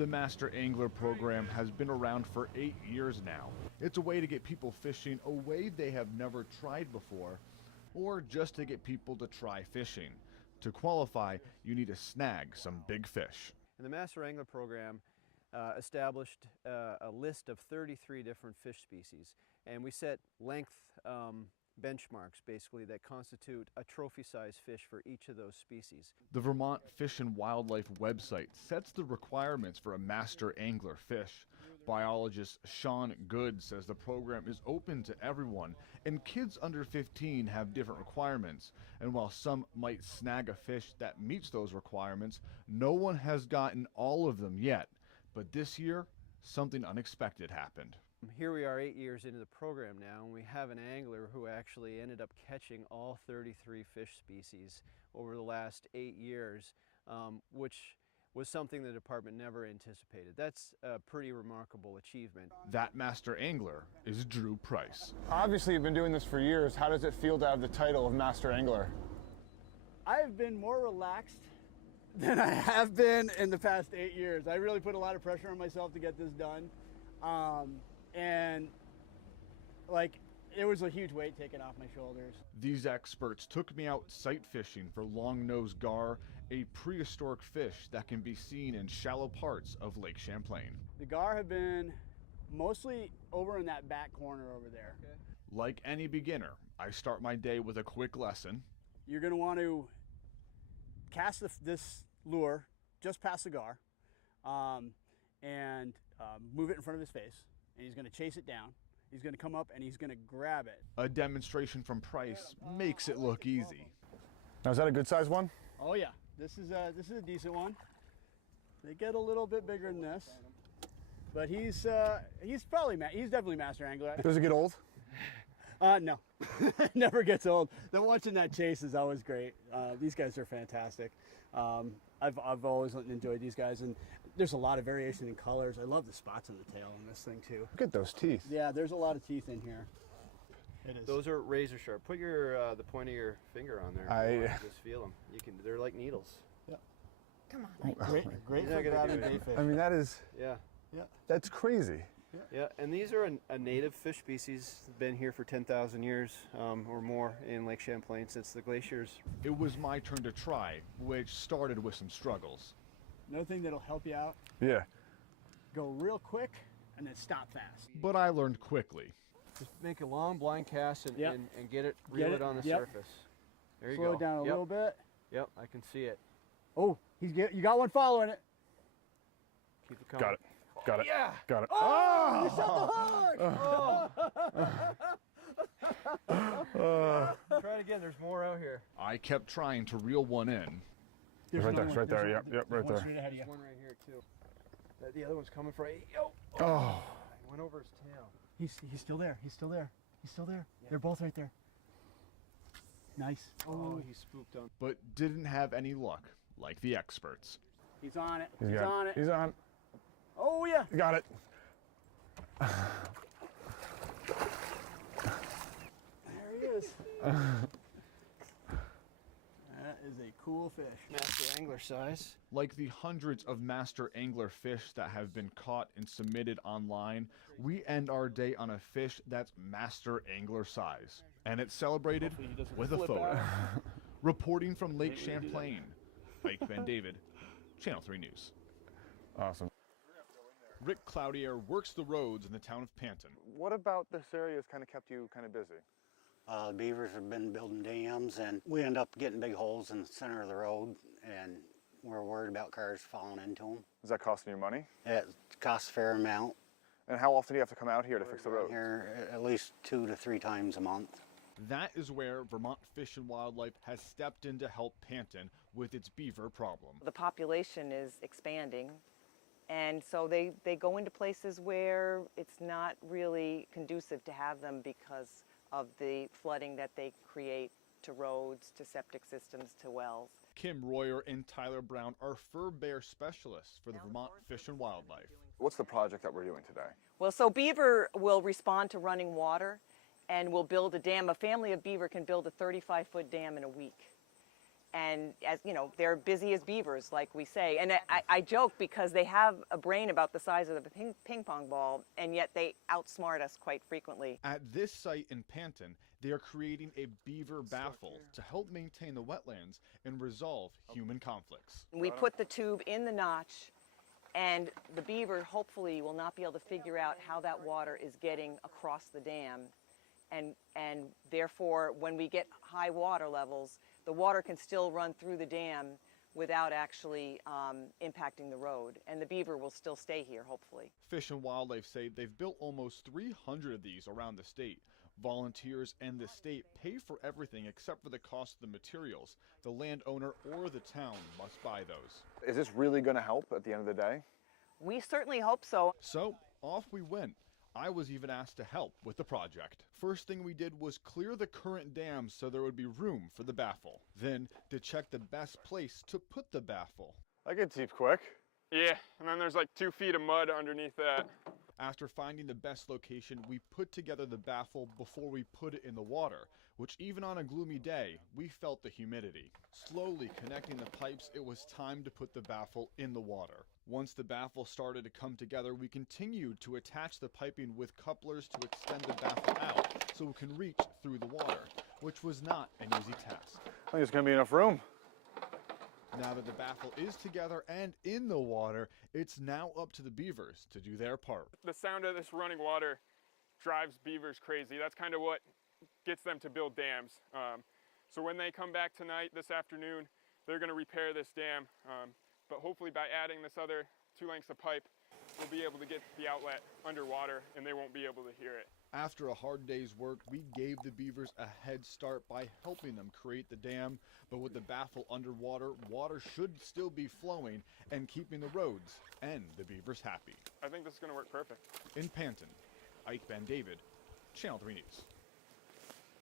The Master Angler program has been around for 8 years now. It's a way to get people fishing a way they have never tried before, or just to get people to try fishing. To qualify, you need to snag some big fish. And the Master Angler program established a list of 33 different fish species, and we set length benchmarks basically that constitute a trophy-sized fish for each of those species. The Vermont Fish and Wildlife website sets the requirements for a master angler fish. Biologist Sean Good says the program is open to everyone, and kids under 15 have different requirements. And while some might snag a fish that meets those requirements, no one has gotten all of them yet. But this year, something unexpected happened. Here we are 8 years into the program now, and we have an angler who actually ended up catching all 33 fish species over the last 8 years, which was something the department never anticipated. That's a pretty remarkable achievement. That master angler is Drew Price. Obviously, you've been doing this for years. How does it feel to have the title of master angler? I've been more relaxed than I have been in the past 8 years. I really put a lot of pressure on myself to get this done. And like, it was a huge weight taken off my shoulders. These experts took me out sight fishing for long-nosed gar, a prehistoric fish that can be seen in shallow parts of Lake Champlain. The gar have been mostly over in that back corner over there. Okay. Like any beginner, I start my day with a quick lesson. You're going to want to cast this lure just past the gar and move it in front of his face. And he's going to chase it down. He's going to come up and he's going to grab it. A demonstration from Price makes it look easy. Now, is that a good size one? Oh yeah, this is a decent one. They get a little bit bigger than this, but he's definitely master angler. Does it get old? No, it never gets old. The watching that chase is always great. These guys are fantastic. I've always enjoyed these guys, and there's a lot of variation in colors. I love the spots on the tail on this thing too. Look at those teeth. Yeah, there's a lot of teeth in here. It is. Those are razor sharp. Put your the point of your finger on there. Just feel them. They're like needles. Yeah. Come on. Great for grabbing day fish. I mean, that is. Yeah. Yeah. That's crazy. Yeah, and these are a native fish species. Been here for 10,000 years or more in Lake Champlain since the glaciers. It was my turn to try, which started with some struggles. Another thing that'll help you out, Yeah. go real quick and then stop fast. But I learned quickly. Just make a long blind cast and, Yep. and get it, reel it on the surface. There you go. Slow it down a little bit. Yep, I can see it. Oh, you got one following it. Keep it coming. Got it. Got it. Yeah. Got it. Oh! You shot the hook! Try it again. There's more out here. I kept trying to reel one in. There's Right there. another Right there. one. Yep. Yep. Right One there. straight ahead of you. There's one right here too. The other one's coming for you. Oh. He went over his tail. He's still there. He's still there. He's still there. Yeah. They're both right there. Nice. Oh, he spooked on. But didn't have any luck, like the experts. He's on it. He's He's on it. He's on. Oh yeah. Got it. There he is. That is a cool fish. Master angler size. Like the hundreds of master angler fish that have been caught and submitted online, we end our day on a fish that's master angler size. And it's celebrated with a photo. Reporting from Lake Champlain, Ike Bendavid, Channel 3 News. Awesome. Rick Cloutier works the roads in the town of Panton. What about this area has kind of kept you kind of busy? The beavers have been building dams, and we end up getting big holes in the center of the road, and we're worried about cars falling into them. Is that costing you money? It costs a fair amount. And how often do you have to come out here to fix the roads? Here at least 2 to 3 times a month. That is where Vermont Fish and Wildlife has stepped in to help Panton with its beaver problem. The population is expanding, and so they go into places where it's not really conducive to have them because of the flooding that they create to roads, to septic systems, to wells. Kim Royer and Tyler Brown are fur bear specialists for the Vermont Fish and Wildlife. What's the project that we're doing today? Well, so beaver will respond to running water and will build a dam. A family of beaver can build a 35-foot dam in a week. And as you know, they're busy as beavers, like we say. And I joke because they have a brain about the size of a ping pong ball, and yet they outsmart us quite frequently. At this site in Panton, they are creating a beaver baffle to help maintain the wetlands and resolve human conflicts. We put the tube in the notch, and the beaver hopefully will not be able to figure out how that water is getting across the dam. And therefore, when we get high water levels, the water can still run through the dam without actually impacting the road. And the beaver will still stay here, hopefully. Fish and Wildlife say they've built almost 300 of these around the state. Volunteers and the state pay for everything except for the cost of the materials. The landowner or the town must buy those. Is this really going to help at the end of the day? We certainly hope so. So off we went. I was even asked to help with the project. First thing we did was clear the current dam so there would be room for the baffle. Then to check the best place to put the baffle. That gets deep quick. Yeah, and then there's like 2 feet of mud underneath that. After finding the best location, we put together the baffle before we put it in the water, which even on a gloomy day, we felt the humidity. Slowly connecting the pipes, it was time to put the baffle in the water. Once the baffle started to come together, we continued to attach the piping with couplers to extend the baffle out so it can reach through the water, which was not an easy task. I think it's going to be enough room. Now that the baffle is together and in the water, it's now up to the beavers to do their part. The sound of this running water drives beavers crazy. That's kind of what gets them to build dams. So when they come back tonight, this afternoon, they're going to repair this dam. But hopefully by adding this other 2 lengths of pipe, we'll be able to get the outlet underwater and they won't be able to hear it. After a hard day's work, we gave the beavers a head start by helping them create the dam, but with the baffle underwater, water should still be flowing and keeping the roads and the beavers happy. I think this is going to work perfect. In Panton, Ike Bendavid, Channel 3 News.